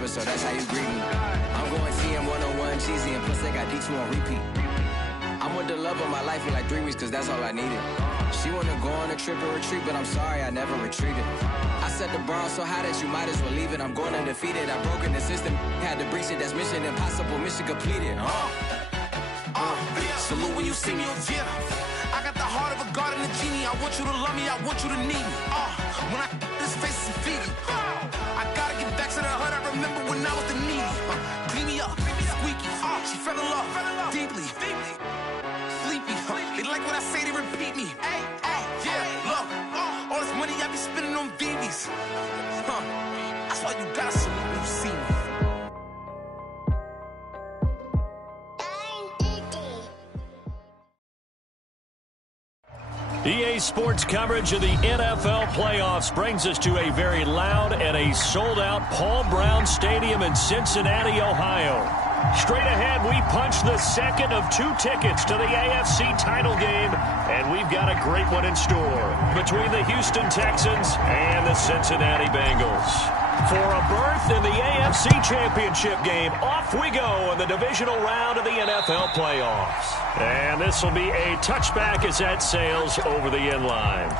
whatever, so that's how you greet me. I'm going TM 101 cheesy, and plus they got D2 on repeat. I'm with the love of my life for like 3 weeks, cause that's all I needed. She wanna go on a trip and retreat, but I'm sorry, I never retreated. I set the bar so high that you might as well leave it. I'm going undefeated, I've broken the system, had to breach it, that's mission impossible, mission completed. Salute when you see me, yeah. I got the heart of a god and a genie. I want you to love me, I want you to need me. When I this face is Fiji. I gotta get back to the hood. I remember when I was the needy. Beat me up, squeaky. She fell in love deeply. Sleepy. They like what I say, they repeat me. Yeah, look, all this money I be spending on BBs. That's why you gotta salute when you see me. EA Sports coverage of the NFL playoffs brings us to a very loud and a sold-out Paul Brown Stadium in Cincinnati, Ohio. Straight ahead, we punch the second of 2 tickets to the AFC title game, and we've got a great one in store between the Houston Texans and the Cincinnati Bengals. For a berth in the AFC Championship game, off we go in the divisional round of the NFL playoffs. And this will be a touchback as that sails over the end line.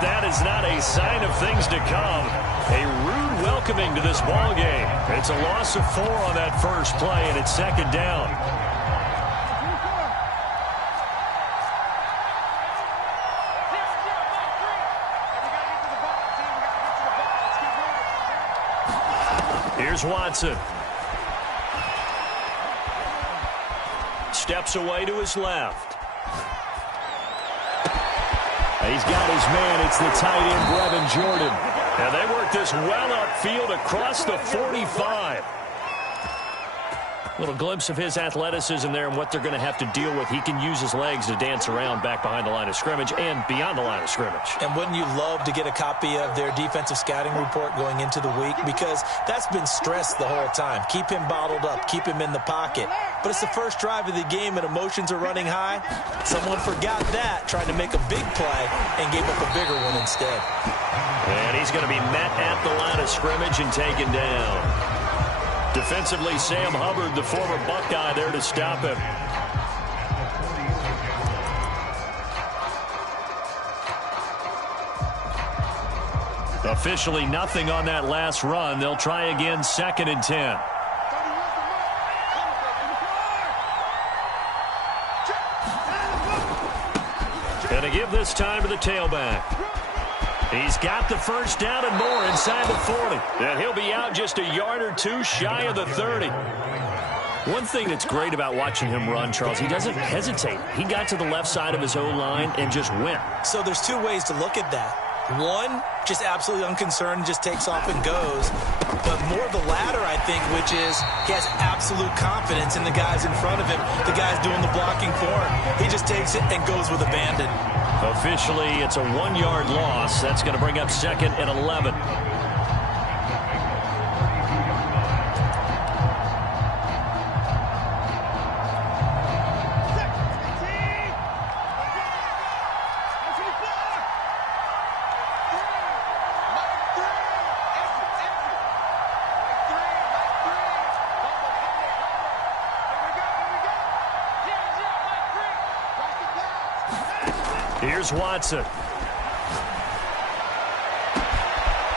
That is not a sign of things to come. A rude welcoming to this ball game. It's a loss of 4 on that first play, and it's second down. Here's Watson. Steps away to his left. He's got his man. It's the tight end, Brevin Jordan. And they work this well upfield across the 45. Little glimpse of his athleticism there and what they're going to have to deal with. He can use his legs to dance around back behind the line of scrimmage and beyond the line of scrimmage. And wouldn't you love to get a copy of their defensive scouting report going into the week? Because that's been stressed the whole time. Keep him bottled up. Keep him in the pocket. But it's the first drive of the game and emotions are running high. Someone forgot that, trying to make a big play and gave up a bigger one instead. And he's going to be met at the line of scrimmage and taken down. Defensively, Sam Hubbard, the former Buckeye, there to stop him. Officially nothing on that last run. They'll try again, 2nd and 10. And to give this time to the tailback. He's got the first down and more inside the 40. And he'll be out just a yard or 2 shy of the 30. One thing that's great about watching him run, Charles, he doesn't hesitate. He got to the left side of his own line and just went. So there's 2 ways to look at that. One, just absolutely unconcerned, just takes off and goes. But more the latter, I think, which is he has absolute confidence in the guys in front of him, the guys doing the blocking for him. He just takes it and goes with abandon. Officially, it's a 1-yard loss. That's going to bring up 2nd and 11. Here's Watson.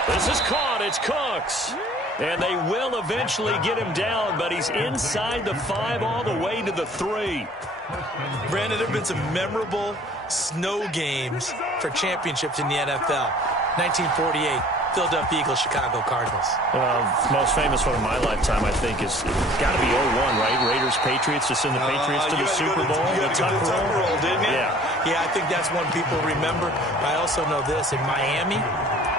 This is caught. It's Cooks. And they will eventually get him down, but he's inside the 5 all the way to the 3. Brandon, there have been some memorable snow games for championships in the NFL. 1948, Philadelphia Eagles, Chicago Cardinals. Most famous one of my lifetime, I think, is got to be 0-1, right? Raiders, Patriots, to send the Patriots to the Super Bowl. You had to go to the Tuck roll, didn't you? Yeah, I think that's one people remember. I also know this. In Miami,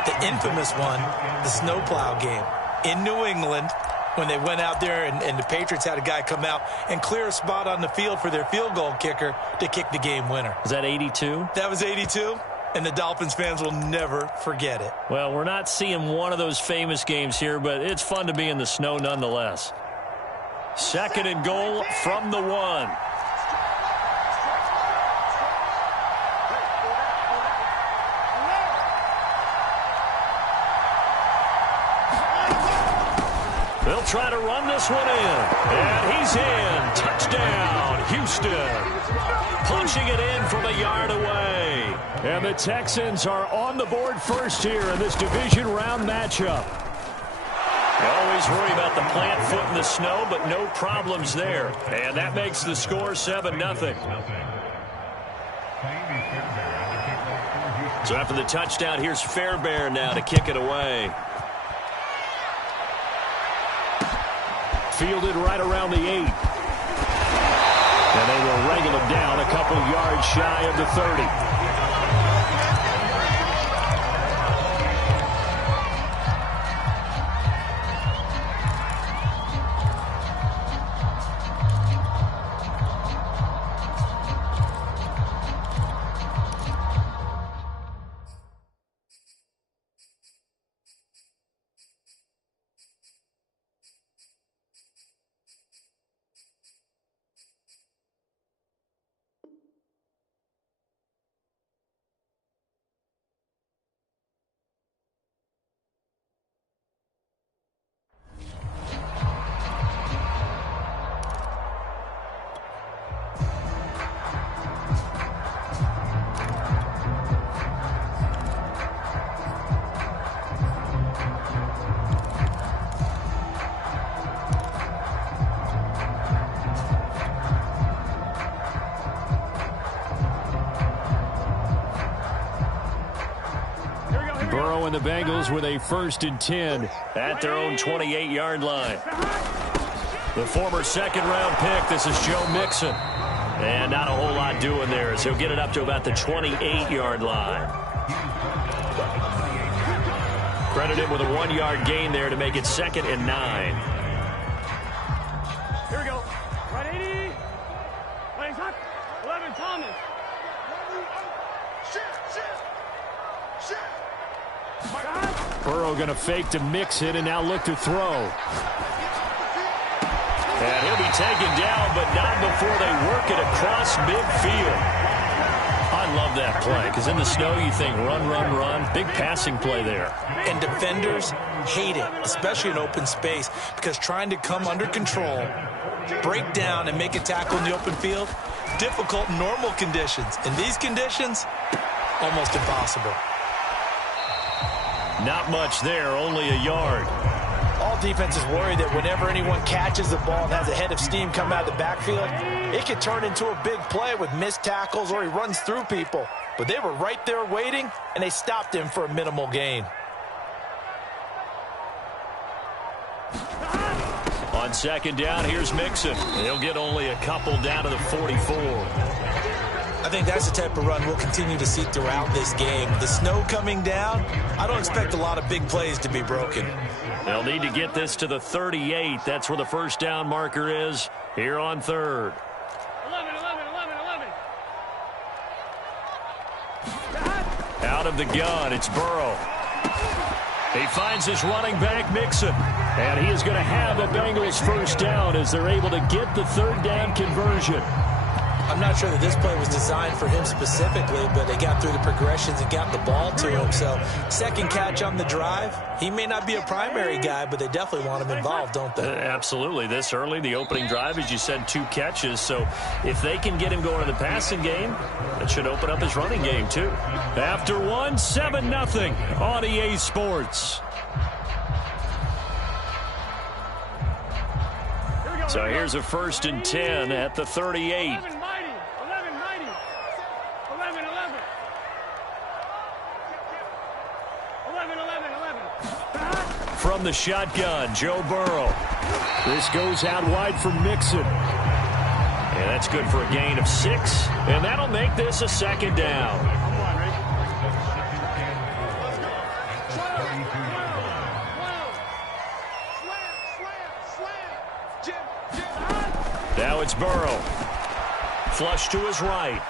the infamous one, the snowplow game. In New England, when they went out there and the Patriots had a guy come out and clear a spot on the field for their field goal kicker to kick the game winner. Was that 82? That was 82. And the Dolphins fans will never forget it. Well, we're not seeing one of those famous games here, but it's fun to be in the snow nonetheless. 2nd and goal from the 1. They'll try to run this one in. And he's in. Touchdown, Houston. Punching it in from a yard away. And the Texans are on the board first here in this division round matchup. You always worry about the plant foot in the snow, but no problems there. And that makes the score 7-0. So after the touchdown, here's Fairbairn now to kick it away. Fielded right around the 8. And they will wrangle him down a couple yards shy of the 30. Burrow and the Bengals with a 1st and 10 at their own 28-yard line. The former second-round pick, this is Joe Mixon. And not a whole lot doing there as he'll get it up to about the 28-yard line. Credit him with a 1-yard gain there to make it 2nd and 9. Here we go. Right 80. Playing hot. 11, Thomas. Burrow going to fake to mix it and now look to throw. And he'll be taken down, but not before they work it across midfield. I love that play because in the snow you think run, run, run. Big passing play there. And defenders hate it, especially in open space, because trying to come under control, break down, and make a tackle in the open field, difficult in normal conditions. In these conditions, almost impossible. Not much there, only a yard. All defenses worry that whenever anyone catches the ball and has a head of steam come out of the backfield, it can turn into a big play with missed tackles or he runs through people. But they were right there waiting, and they stopped him for a minimal gain. On 2nd down, here's Mixon. He'll get only a couple down to the 44. I think that's the type of run we'll continue to see throughout this game. The snow coming down, I don't expect a lot of big plays to be broken. They'll need to get this to the 38. That's where the 1st down marker is here on 3rd. 11, 11, 11, 11. Out of the gun, it's Burrow. He finds his running back, Mixon. And he is going to have a Bengals 1st down as they're able to get the 3rd down conversion. I'm not sure that this play was designed for him specifically, but they got through the progressions and got the ball to him. So 2nd catch on the drive. He may not be a primary guy, but they definitely want him involved, don't they? Absolutely. This early, the opening drive, as you said, 2 catches. So if they can get him going in the passing game, that should open up his running game too. After 1, 7-0 on EA Sports. So here's a 1st and 10 at the 38. 11, 11. From the shotgun, Joe Burrow. This goes out wide for Mixon. And that's good for a gain of 6. And that'll make this a second down. Now it's Burrow. Flush to his right.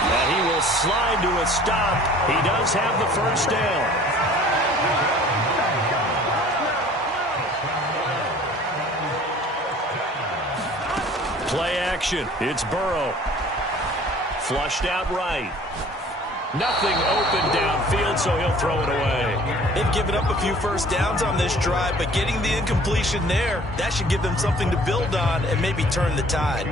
And he will slide to a stop. He does have the first down. Play action. It's Burrow. Flushed out right. Nothing open downfield, so he'll throw it away. They've given up a few first downs on this drive, but getting the incompletion there, that should give them something to build on and maybe turn the tide.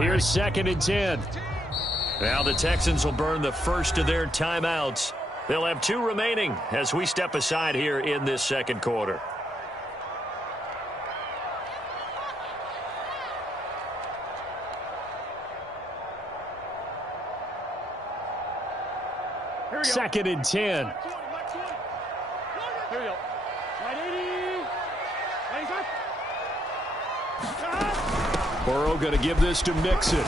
Here's 2nd and 10. Now the Texans will burn the first of their timeouts. They'll have 2 remaining as we step aside here in this second quarter. Second and 10. Here we go. Right 80. Burrow going to give this to Mixon.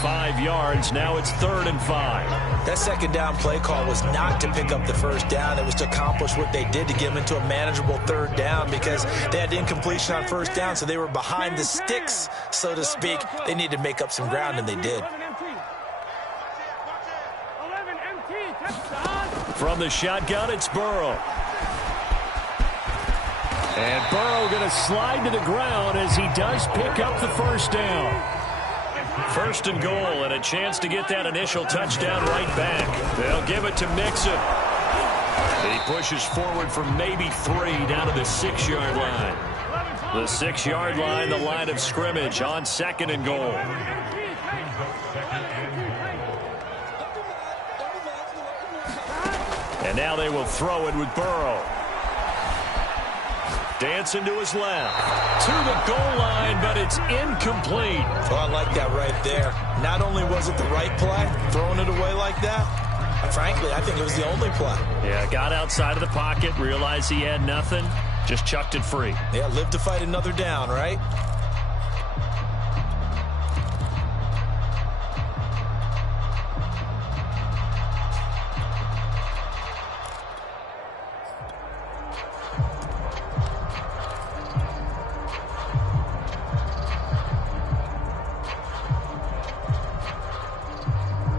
5 yards. Now it's 3rd and 5. That second down play call was not to pick up the first down. It was to accomplish what they did to get them into a manageable 3rd down because they had incompletion on first down, so they were behind the sticks, so to speak. They needed to make up some ground, and they did. From the shotgun, it's Burrow. And Burrow going to slide to the ground as he does pick up the first down. 1st and goal and a chance to get that initial touchdown right back. They'll give it to Mixon. He pushes forward for maybe 3 down to the 6-yard line. The 6-yard line, the line of scrimmage on 2nd and goal. And now they will throw it with Burrow. Dancing to his left. To the goal line, but it's incomplete. Oh, I like that right there. Not only was it the right play, throwing it away like that, frankly, I think it was the only play. Yeah, got outside of the pocket, realized he had nothing, just chucked it free. Yeah, live to fight another down, right?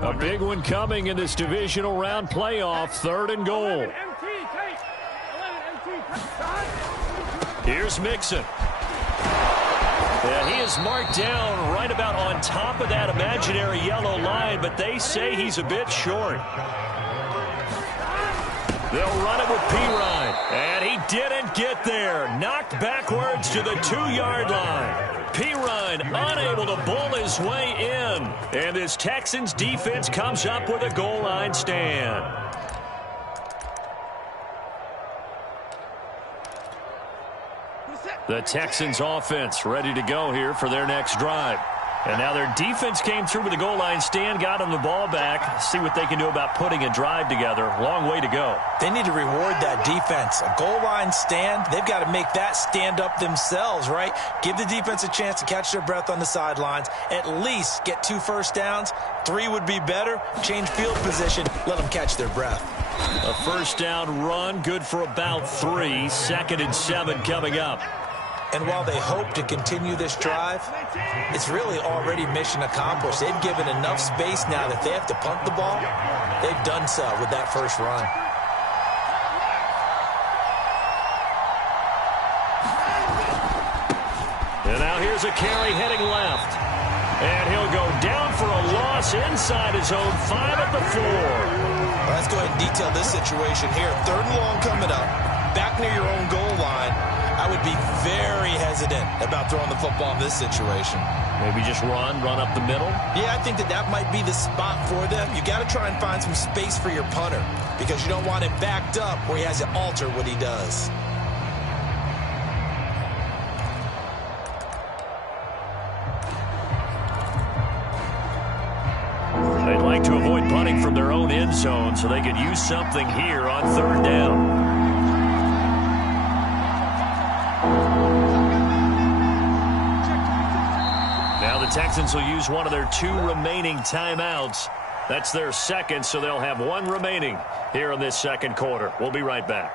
A big one coming in this divisional round playoff, 3rd and goal. Here's Mixon. Yeah, he is marked down right about on top of that imaginary yellow line, but they say he's a bit short. They'll run it with Pirine, and he didn't get there. Knocked backwards to the 2-yard line. Pirine unable to bull his way in. And this Texans defense comes up with a goal line stand. The Texans offense ready to go here for their next drive. And now their defense came through with a goal line stand, got them the ball back. See what they can do about putting a drive together. Long way to go. They need to reward that defense. A goal line stand, they've got to make that stand up themselves, right? Give the defense a chance to catch their breath on the sidelines. At least get 2 first downs. 3 would be better. Change field position. Let them catch their breath. A first down run, good for about 3. 2nd and 7 coming up. And while they hope to continue this drive, it's really already mission accomplished. They've given enough space now that they have to punt the ball. They've done so with that first run. And now here's a carry heading left. And he'll go down for a loss inside his own 5 at the 4. Well, let's go ahead and detail this situation here. 3rd and long coming up. Back near your own goal line. I would be very hesitant about throwing the football in this situation. Maybe just run up the middle? Yeah, I think that might be the spot for them. You got to try and find some space for your punter because you don't want him backed up where he has to alter what he does. trying to avoid punting from their own end zone so they could use something here on third down. Now the Texans will use one of their 2 remaining timeouts. That's their second, so they'll have 1 remaining here in this second quarter. We'll be right back.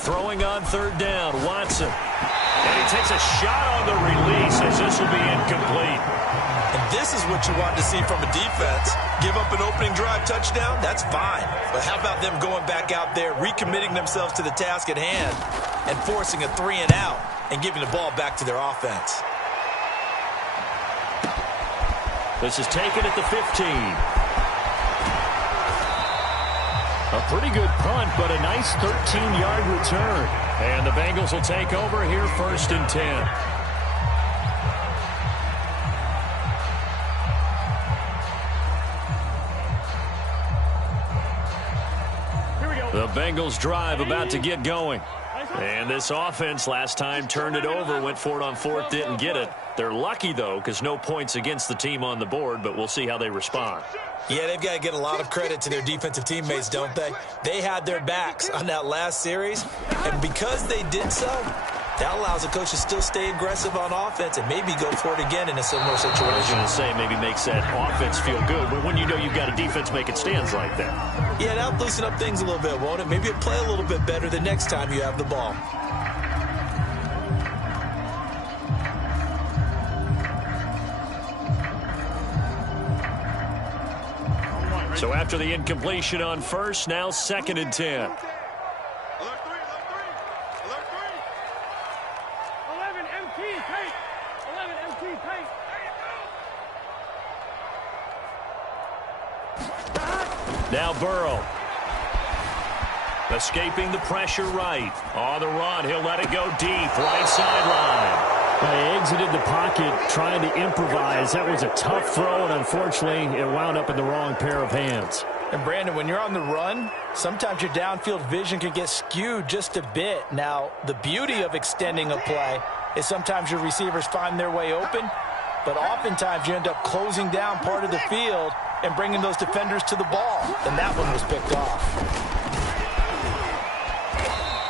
Throwing on third down, Watson. And he takes a shot on the release as this will be incomplete. And this is what you want to see from a defense. Give up an opening drive touchdown, that's fine. But how about them going back out there, recommitting themselves to the task at hand, and forcing a 3-and-out and giving the ball back to their offense. This is taken at the 15. A pretty good punt, but a nice 13-yard return. And the Bengals will take over here 1st and 10. The Bengals drive about to get going. And this offense last time turned it over, went for it on 4th, didn't get it. They're lucky, though, because no points against the team on the board, but we'll see how they respond. Yeah, they've got to get a lot of credit to their defensive teammates, don't they? They had their backs on that last series, and because they did so, that allows the coach to still stay aggressive on offense and maybe go for it again in a similar situation. I was going to say, maybe makes that offense feel good, but when you know you've got a defense making stands like that. Yeah, that'll loosen up things a little bit, won't it? Maybe it'll play a little bit better the next time you have the ball. So after the incompletion on first, now 2nd and 10. Alert 3. 11 MT, take. 11 MT, take. Now Burrow. Escaping the pressure right. On the run, he'll let it go deep. Right sideline. Well, he exited the pocket trying to improvise. That was a tough throw, and unfortunately, it wound up in the wrong pair of hands. And, Brandon, when you're on the run, sometimes your downfield vision can get skewed just a bit. Now, the beauty of extending a play is sometimes your receivers find their way open, but oftentimes you end up closing down part of the field and bringing those defenders to the ball. And that one was picked off.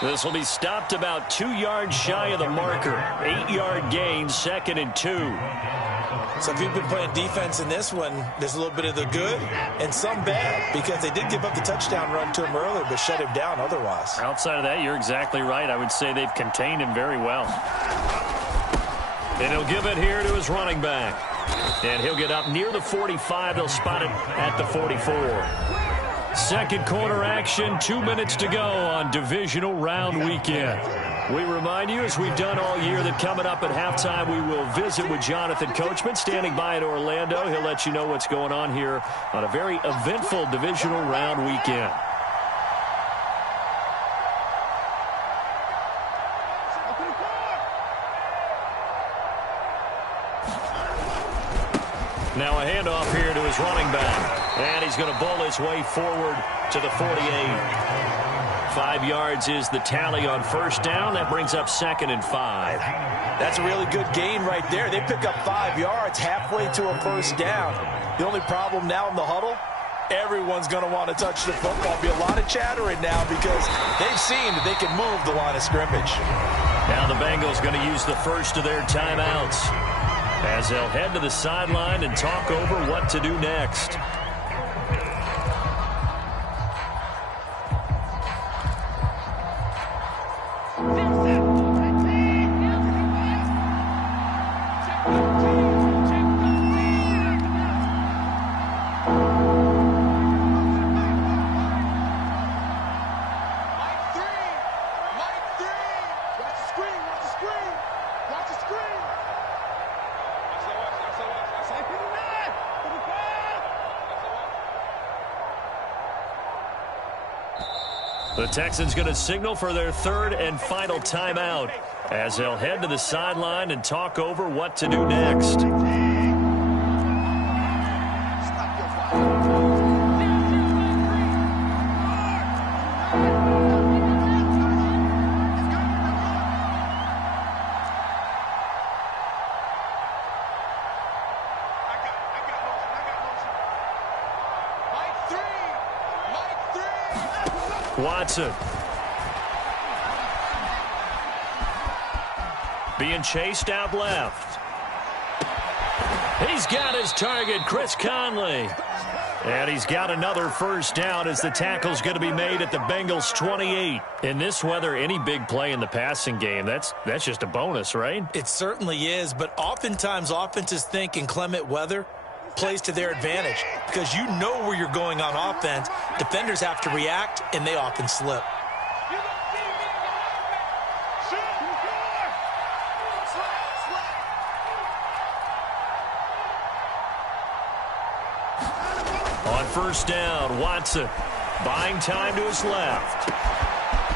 This will be stopped about 2 yards shy of the marker. 8-yard gain, 2nd and 2. So if you've been playing defense in this one, there's a little bit of the good and some bad, because they did give up the touchdown run to him earlier, but shut him down otherwise. Outside of that, you're exactly right. I would say they've contained him very well. And he'll give it here to his running back. And he'll get up near the 45. They'll spot it at the 44. Second quarter action, 2 minutes to go on divisional round weekend. We remind you, as we've done all year, that coming up at halftime, we will visit with Jonathan Coachman, standing by in Orlando. He'll let you know what's going on here on a very eventful divisional round weekend. Now a handoff here to his running back. And he's going to bowl his way forward to the 48. 5 yards is the tally on first down. That brings up 2nd and 5. That's a really good gain right there. They pick up 5 yards halfway to a first down. The only problem now in the huddle, everyone's going to want to touch the football. There'll be a lot of chattering now because they've seen that they can move the line of scrimmage. Now the Bengals going to use the first of their timeouts as they'll head to the sideline and talk over what to do next. The Texans going to signal for their third and final timeout as they'll head to the sideline and talk over what to do next. Watson. Being chased out left. He's got his target, Chris Conley. And he's got another first down as the tackle's going to be made at the Bengals 28. In this weather, any big play in the passing game, that's just a bonus, right? It certainly is, but oftentimes offenses think inclement weather plays to their advantage because you know where you're going on offense. Defenders have to react, and they often slip. On first down, Watson buying time to his left.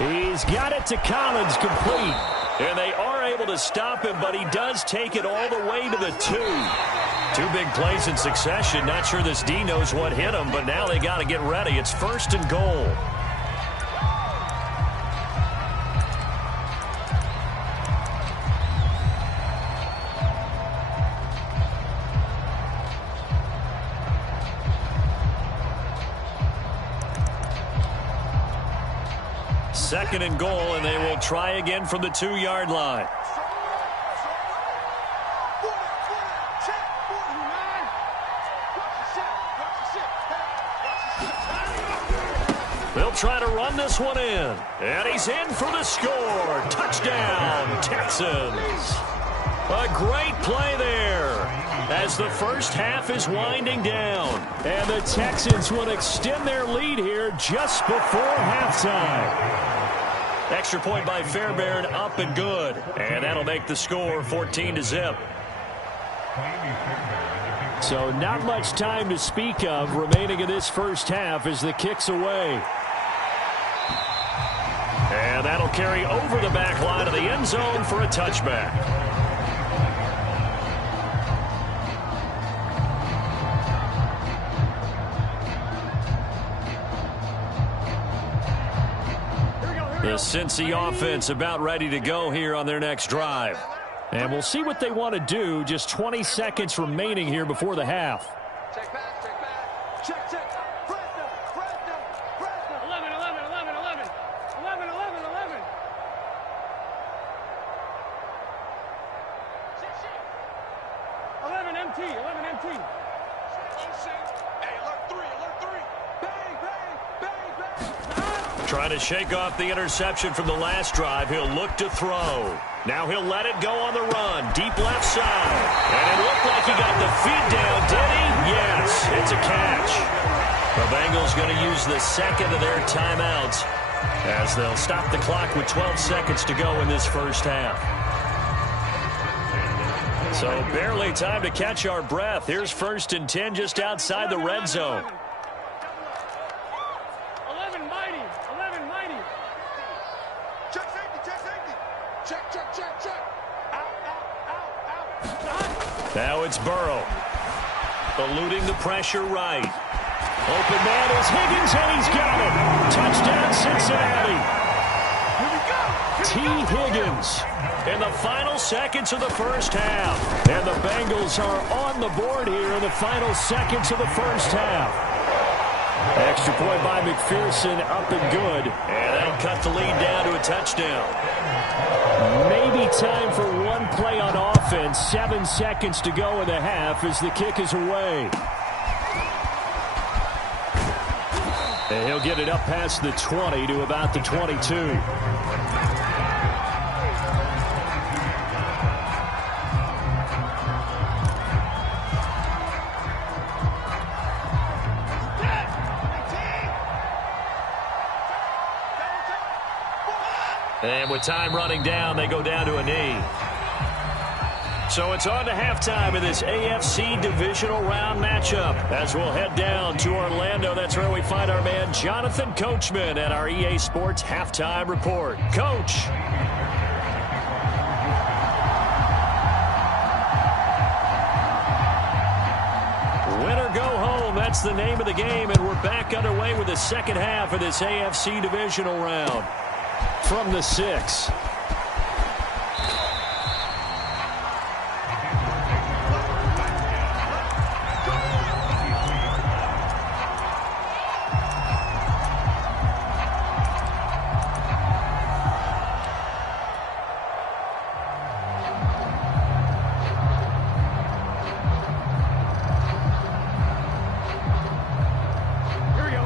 He's got it to Collins, complete. And they are able to stop him, but he does take it all the way to the 2. 2 big plays in succession. Not sure this D knows what hit him, but now they got to get ready. It's first and goal. Second and goal, and they will try again from the 2-yard line. They'll try to run this one in. And he's in for the score. Touchdown, Texans. A great play there as the first half is winding down. And the Texans will extend their lead here just before halftime. Extra point by Fairbairn, up and good. And that'll make the score 14-0. So not much time to speak of remaining in this first half as the kick's away. And that'll carry over the back line of the end zone for a touchback. The Cincy offense about ready to go here on their next drive. And we'll see what they want to do. Just 20 seconds remaining here before the half. Check back, check back. Check, check. Fresno. 11. 11 MT. Hey, alert 3. Bang. Trying to shake off the interception from the last drive. He'll look to throw. Now he'll let it go on the run. Deep left side. And it looked like he got the feet down, did he? Yes, it's a catch. The Bengals going to use the second of their timeouts as they'll stop the clock with 12 seconds to go in this first half. So barely time to catch our breath. Here's first and 10 just outside the red zone. 11 mighty. Check safety. Check. Out. Now it's Burrow. Eluding the pressure right. Open man is Higgins, and he's got it. Touchdown, Cincinnati. T. Higgins in the final seconds of the first half. And the Bengals are on the board here in the final seconds of the first half. Extra point by McPherson, up and good. And that'll cut the lead down to a touchdown. Maybe time for one play on offense. 7 seconds to go in the half as the kick is away. And he'll get it up past the 20 to about the 22. And with time running down, they go down to a knee. So it's on to halftime in this AFC divisional round matchup. As we'll head down to Orlando, that's where we find our man Jonathan Coachman at our EA Sports Halftime Report. Coach. Win or go home, that's the name of the game, and we're back underway with the second half of this AFC divisional round. From the 6.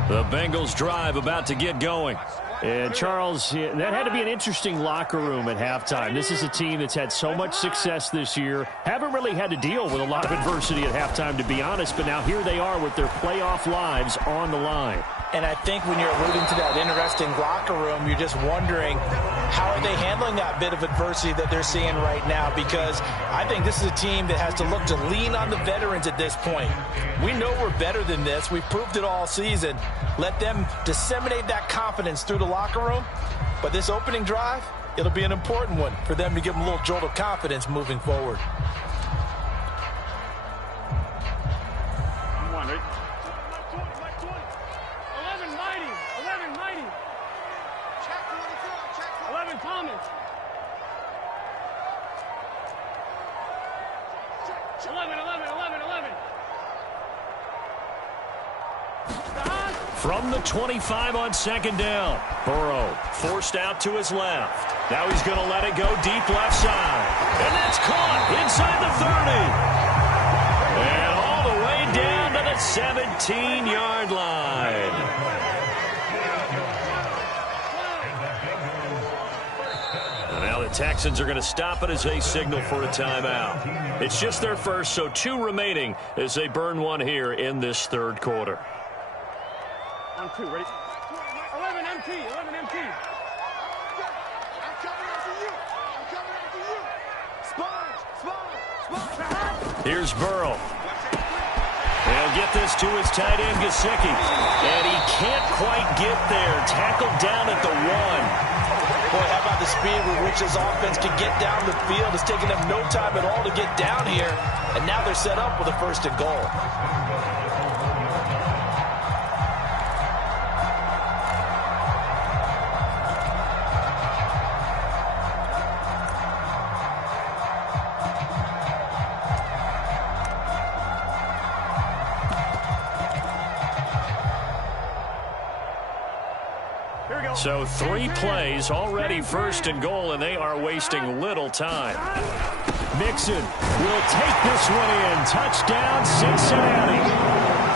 The Bengals drive about to get going. And Charles, that had to be an interesting locker room at halftime. This is a team that's had so much success this year. Haven't really had to deal with a lot of adversity at halftime, to be honest. But now here they are with their playoff lives on the line. And I think when you're alluding to that interesting locker room, you're just wondering how are they handling that bit of adversity that they're seeing right now, because I think this is a team that has to look to lean on the veterans at this point. We know we're better than this. We've proved it all season. Let them disseminate that confidence through the locker room. But this opening drive, it'll be an important one for them to give them a little jolt of confidence moving forward. From the 25 on second down. Burrow forced out to his left. Now he's going to let it go deep left side. And that's caught inside the 30. And all the way down to the 17-yard line. And now the Texans are going to stop it as they signal for a timeout. It's just their first, so 2 remaining as they burn one here in this third quarter. On 2, ready? 11 MT, 11 MT. I'm coming after you. I'm coming after you. Sponge. Here's Burrow. He'll get this to his tight end, Gesicki. And he can't quite get there. Tackled down at the 1. Boy, how about the speed with which this offense can get down the field? It's taking them no time at all to get down here. And now they're set up with a 1st and goal. So 3 plays, already 1st and goal, and they are wasting little time. Mixon will take this one in. Touchdown, Cincinnati.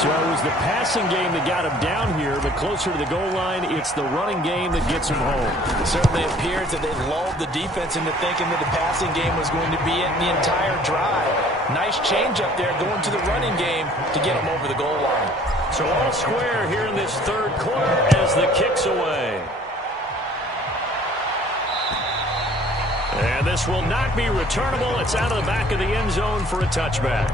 So it was the passing game that got him down here, but closer to the goal line, it's the running game that gets him home. It certainly appears that they lulled the defense into thinking that the passing game was going to be it the entire drive. Nice change up there going to the running game to get him over the goal line. So all square here in this third quarter as the kick's away. And this will not be returnable. It's out of the back of the end zone for a touchback.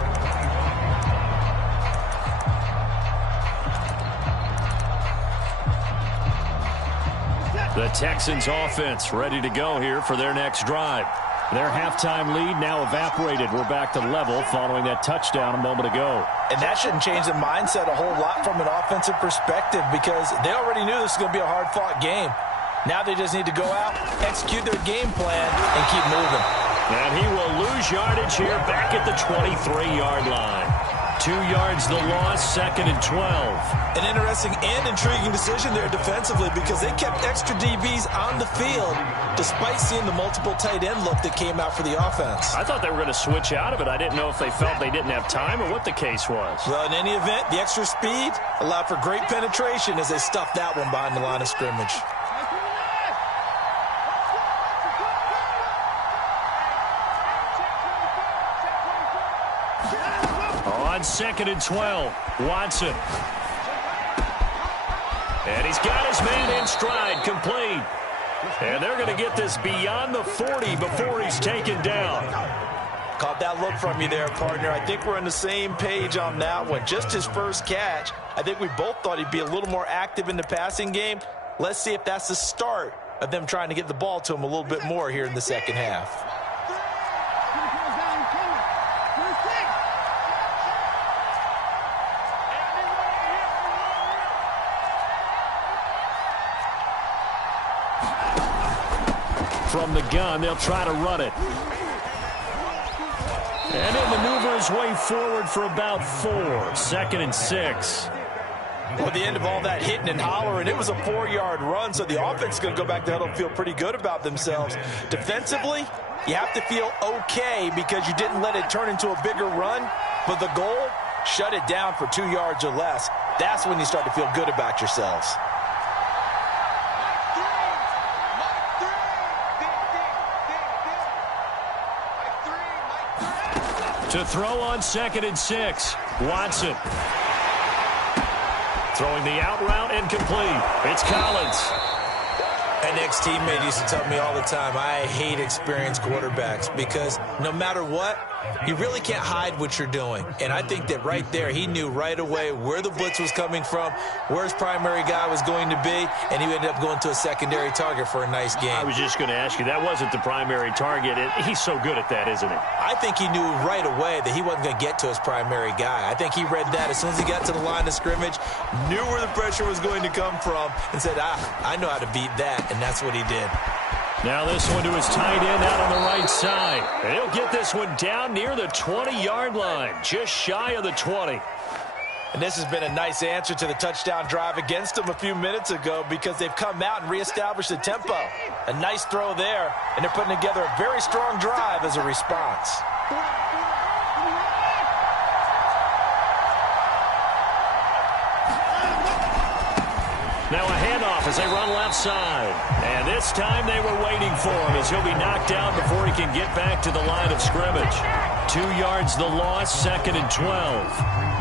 The Texans offense ready to go here for their next drive. Their halftime lead now evaporated. We're back to level following that touchdown a moment ago. And that shouldn't change the mindset a whole lot from an offensive perspective, because they already knew this was going to be a hard-fought game. Now they just need to go out, execute their game plan, and keep moving. And he will lose yardage here back at the 23-yard line. 2 yards the loss, 2nd and 12. An interesting and intriguing decision there defensively, because they kept extra DBs on the field despite seeing the multiple tight end look that came out for the offense. I thought they were going to switch out of it. I didn't know if they felt they didn't have time or what the case was. Well, in any event, the extra speed allowed for great penetration as they stuffed that one behind the line of scrimmage. On 2nd and 12, Watson. And he's got his man in stride, complete. And they're going to get this beyond the 40 before he's taken down. Caught that look from you there, partner. I think we're on the same page on that one. Just his first catch. I think we both thought he'd be a little more active in the passing game. Let's see if that's the start of them trying to get the ball to him a little bit more here in the second half. From the gun, they'll try to run it. And he'll maneuver his way forward for about 4. 2nd and 6. Well, at the end of all that hitting and hollering, it was a 4-yard run, so the offense is going to go back to huddle and feel pretty good about themselves. Defensively, you have to feel okay because you didn't let it turn into a bigger run, but the goal, shut it down for 2 yards or less. That's when you start to feel good about yourselves. To throw on 2nd and 6. Watson. Throwing the out route incomplete. It's Collins. An ex-teammate used to tell me all the time, I hate experienced quarterbacks because no matter what, you really can't hide what you're doing. And I think that right there, he knew right away where the blitz was coming from, where his primary guy was going to be, and he ended up going to a secondary target for a nice game. I was just going to ask you, that wasn't the primary target. He's so good at that, isn't he? I think he knew right away that he wasn't going to get to his primary guy. I think he read that as soon as he got to the line of scrimmage, knew where the pressure was going to come from, and said, I know how to beat that, and that's what he did. Now this one to his tight end out on the right side. And he'll get this one down near the 20-yard line, just shy of the 20. And this has been a nice answer to the touchdown drive against them a few minutes ago because they've come out and reestablished the tempo. A nice throw there, and they're putting together a very strong drive as a response. Now a handoff as they run left side. And this time they were waiting for him as he'll be knocked down before he can get back to the line of scrimmage. 2 yards the loss, 2nd and 12.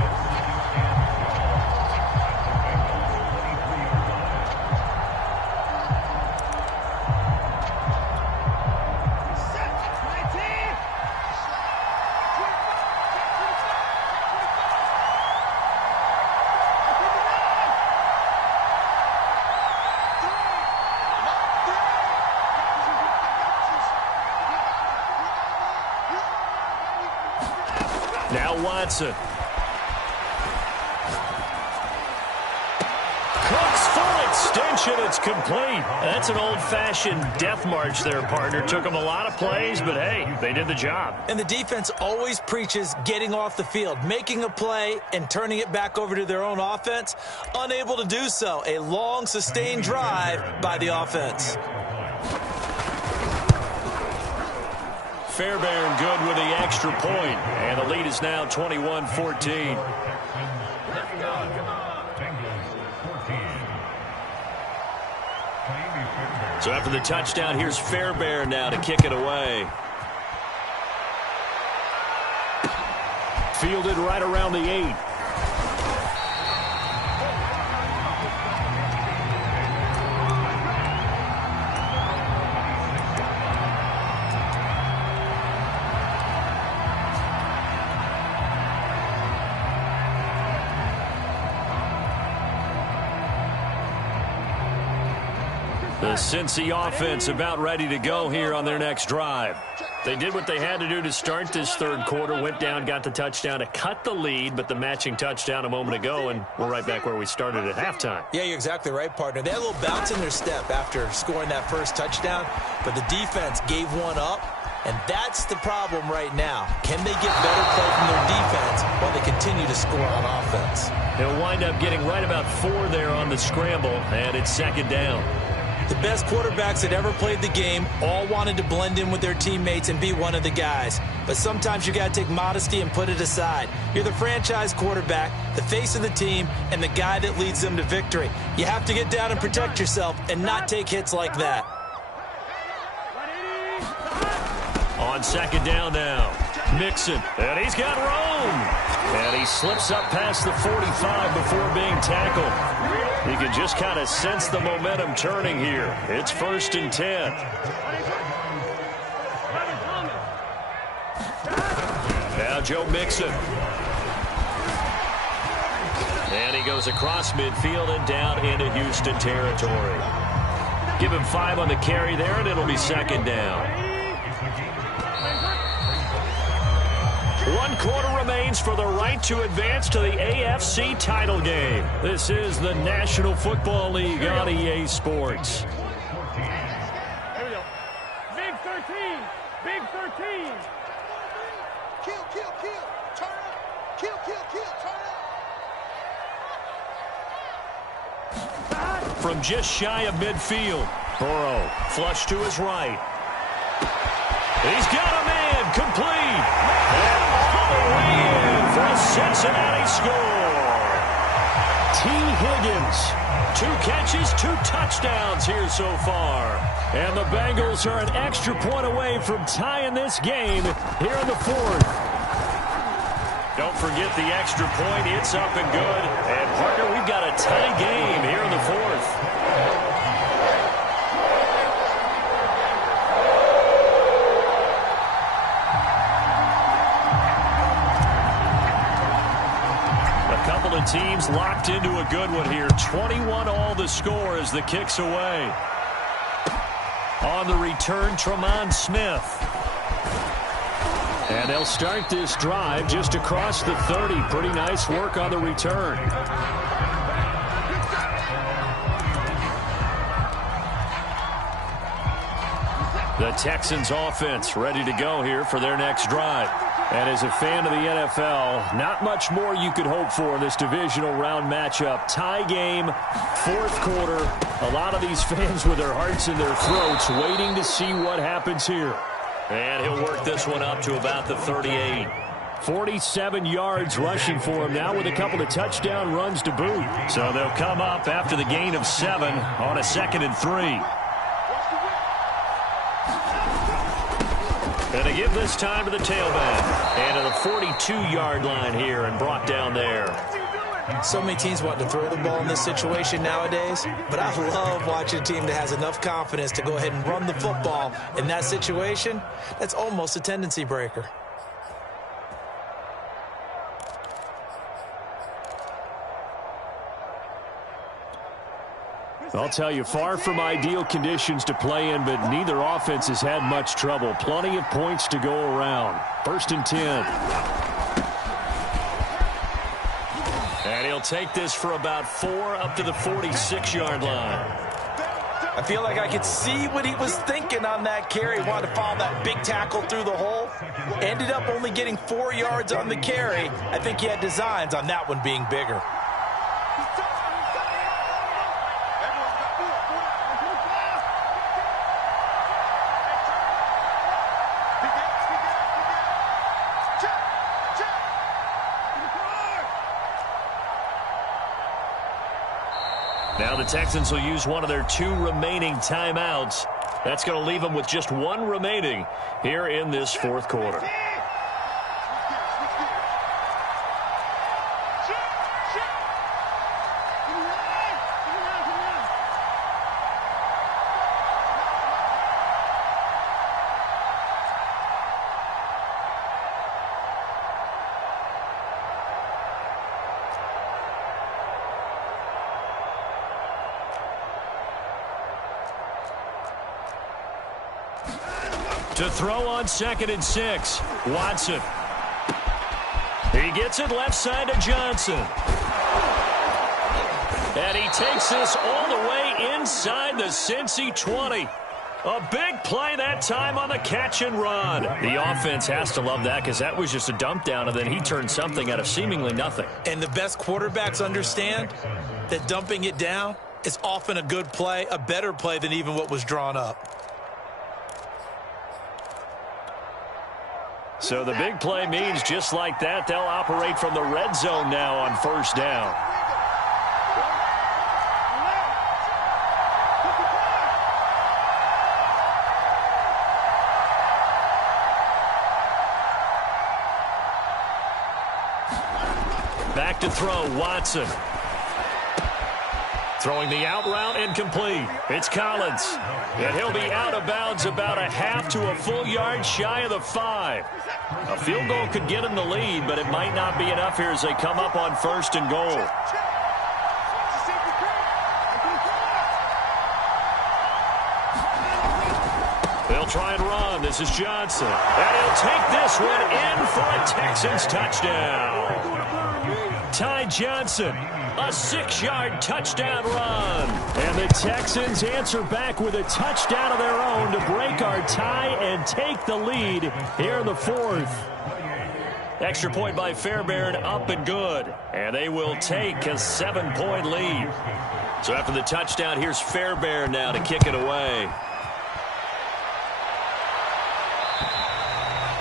Now Watson. Cooks full extension. It's complete. That's an old-fashioned death march there, partner. Took them a lot of plays, but hey, they did the job. And the defense always preaches getting off the field, making a play, and turning it back over to their own offense. Unable to do so. A long, sustained drive by the offense. Fairbairn good with the extra point, and the lead is now 21-14. So after the touchdown, here's Fairbairn now to kick it away. Fielded right around the 8. The Cincy offense about ready to go here on their next drive. They did what they had to do to start this third quarter, went down, got the touchdown to cut the lead, but the matching touchdown a moment ago, and we're right back where we started at halftime. Yeah, you're exactly right, partner. They had a little bounce in their step after scoring that first touchdown, but the defense gave one up, and that's the problem right now. Can they get better play from their defense while they continue to score on offense? They'll wind up getting right about 4 there on the scramble, and it's second down. The best quarterbacks that ever played the game all wanted to blend in with their teammates and be one of the guys. But sometimes you got to take modesty and put it aside. You're the franchise quarterback, the face of the team, and the guy that leads them to victory. You have to get down and protect yourself and not take hits like that. On second down now, Mixon, and he's got room. And he slips up past the 45 before being tackled. You can just kind of sense the momentum turning here. It's 1st and 10. Joe Mixon. And he goes across midfield and down into Houston territory. Give him 5 on the carry there, and it'll be second down. 1 quarter remains for the right to advance to the AFC title game. This is the National Football League on EA Sports. Here we go. Big 13. Big 13. Kill, kill, kill. Turn up. Kill, kill, kill. Turn up. From just shy of midfield, Burrow flush to his right. He's got a man complete. And all the way in for a Cincinnati score. T. Higgins, 2 catches, 2 touchdowns here so far. And the Bengals are an extra point away from tying this game here in the 4th. Don't forget the extra point. It's up and good. And, partner, we've got a tie game here in the 4th. Couple of teams locked into a good one here. 21 all the score as the kick's away. On the return, Tremont Smith. And they'll start this drive just across the 30. Pretty nice work on the return. The Texans offense ready to go here for their next drive. And as a fan of the NFL, not much more you could hope for in this divisional round matchup. Tie game, 4th quarter. A lot of these fans with their hearts in their throats waiting to see what happens here. And he'll work this one up to about the 38. 47 yards rushing for him now with a couple of touchdown runs to boot. So they'll come up after the gain of 7 on a 2nd and 3. And they give this time to the tailback. And to the 42-yard line here and brought down there. So many teams want to throw the ball in this situation nowadays, but I love watching a team that has enough confidence to go ahead and run the football in that situation. That's almost a tendency breaker. I'll tell you, far from ideal conditions to play in, but neither offense has had much trouble. Plenty of points to go around. 1st and 10. And he'll take this for about 4 up to the 46-yard line. I feel like I could see what he was thinking on that carry. Wanted to follow that big tackle through the hole. Ended up only getting 4 yards on the carry. I think he had designs on that one being bigger. Now the Texans will use one of their 2 remaining timeouts. That's going to leave them with just 1 remaining here in this 4th quarter. To throw on 2nd and 6, Watson. He gets it left side to Johnson. And he takes this all the way inside the Cincy 20. A big play that time on the catch and run. The offense has to love that because that was just a dump down, and then he turned something out of seemingly nothing. And the best quarterbacks understand that dumping it down is often a good play, a better play than even what was drawn up. So the big play means just like that, they'll operate from the red zone now on 1st down. Back to throw, Watson. Throwing the out route and complete. It's Collins. And he'll be out of bounds about a half to a full yard shy of the 5. A field goal could get him the lead, but it might not be enough here as they come up on 1st and goal. They'll try and run. This is Johnson. And he'll take this one in for a Texans touchdown. Ty Johnson, a 6-yard touchdown run. And the Texans answer back with a touchdown of their own to break our tie and take the lead here in the 4th. Extra point by Fairbairn, up and good. And they will take a 7-point lead. So after the touchdown, here's Fairbairn now to kick it away.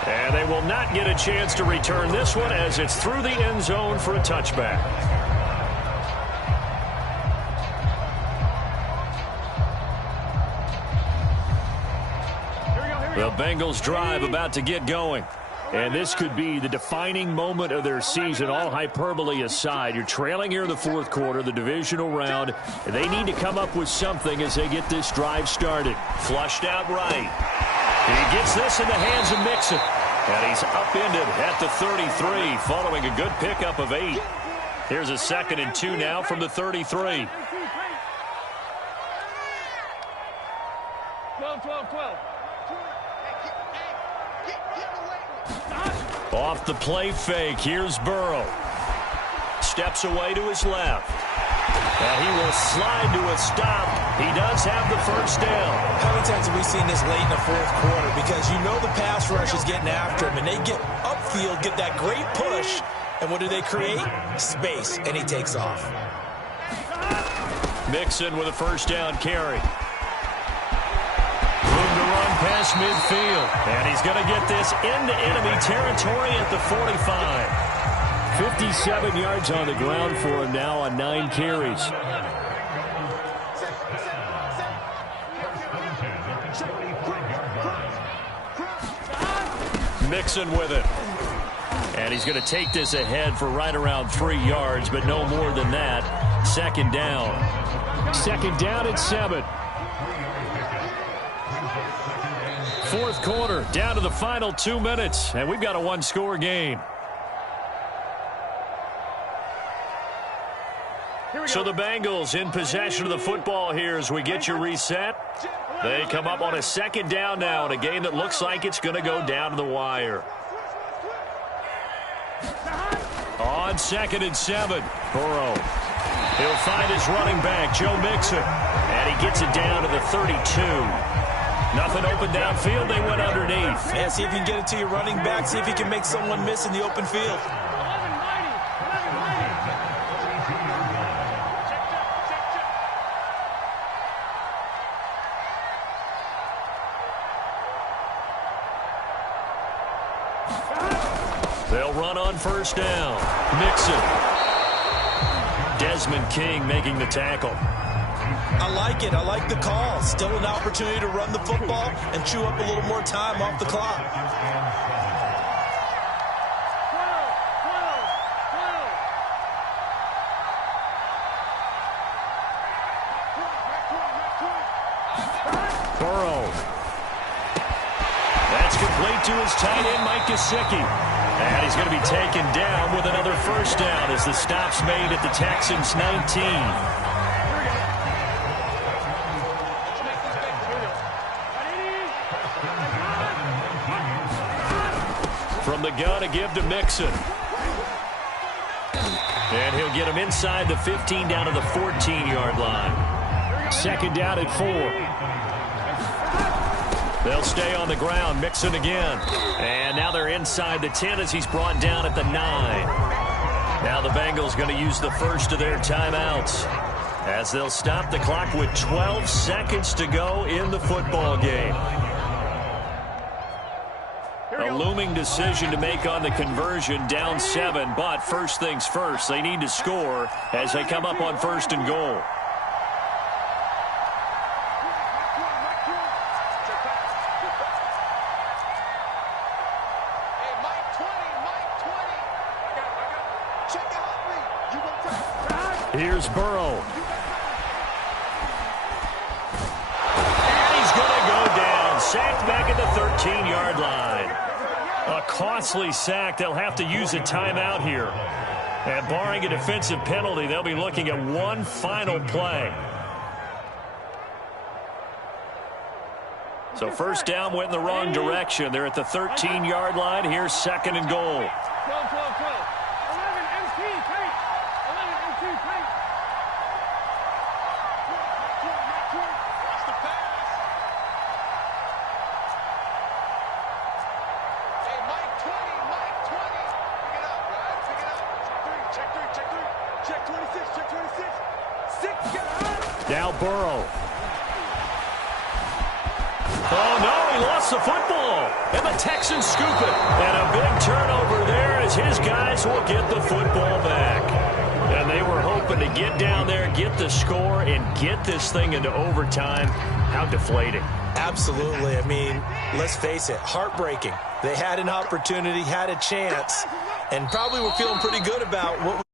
And they will not get a chance to return this one as it's through the end zone for a touchback. The Bengals drive about to get going. And this could be the defining moment of their season, all hyperbole aside. You're trailing here in the 4th quarter, the divisional round. And they need to come up with something as they get this drive started. Flushed out right. And he gets this in the hands of Mixon. And he's upended at the 33 following a good pickup of 8. Here's a 2nd and 2 now from the 33. 12. Off the play fake, here's Burrow. Steps away to his left. And he will slide to a stop. He does have the first down. How many times have we seen this late in the 4th quarter? Because you know the pass rush is getting after him, and they get upfield, get that great push, and what do they create? Space, and he takes off. Mixon with a first down carry. Room to run past midfield. And he's going to get this into enemy territory at the 45. 57 yards on the ground for him now on 9 carries. Mixon with it. And he's going to take this ahead for right around 3 yards, but no more than that. 2nd down. 2nd down and 7. 4th quarter, down to the final 2 minutes, and we've got a 1-score game. So the Bengals in possession of the football here as we get you reset. They come up on a 2nd down now in a game that looks like it's going to go down to the wire. On 2nd and 7, Burrow. He'll find his running back, Joe Mixon, and he gets it down to the 32. Nothing open downfield. They went underneath. Yeah, see if you can get it to your running back. See if you can make someone miss in the open field. They'll run on first down. Mixon. Desmond King making the tackle. I like it. I like the call. Still an opportunity to run the football and chew up a little more time off the clock. Burrow. That's complete to his tight end, Mike Gesicki. And he's going to be taken down with another first down as the stop's made at the Texans' 19. From the gun to give to Mixon. And he'll get him inside the 15 down to the 14-yard line. 2nd down and 4. They'll stay on the ground. Mixon again. And now they're inside the 10 as he's brought down at the 9. Now the Bengals going to use the first of their timeouts as they'll stop the clock with 12 seconds to go in the football game. A looming decision to make on the conversion, down 7, but first things first, they need to score as they come up on 1st and goal. Here's Burrow. sacked back at the 13-yard line. A costly sack. They'll have to use a timeout here. And barring a defensive penalty, they'll be looking at one final play. So first down went in the wrong direction. They're at the 13-yard line. Here's second and goal. 12, 12, 12. 11 MT, tight. 11 MT, tight. Watch the pass. Hey, Mike 20, Mike 20. Pick it up, guys. Pick it up. Check 3, check 3, check 3. Check 26, check 26. 6, get out. Now Burrow. Oh, no, he lost the football. And the Texans scoop it. And a big turnover there as his guys will get the football back. And they were hoping to get down there, get the score, and get this thing into overtime. How deflating. Absolutely. I mean, let's face it, heartbreaking. They had an opportunity, had a chance, and probably were feeling pretty good about what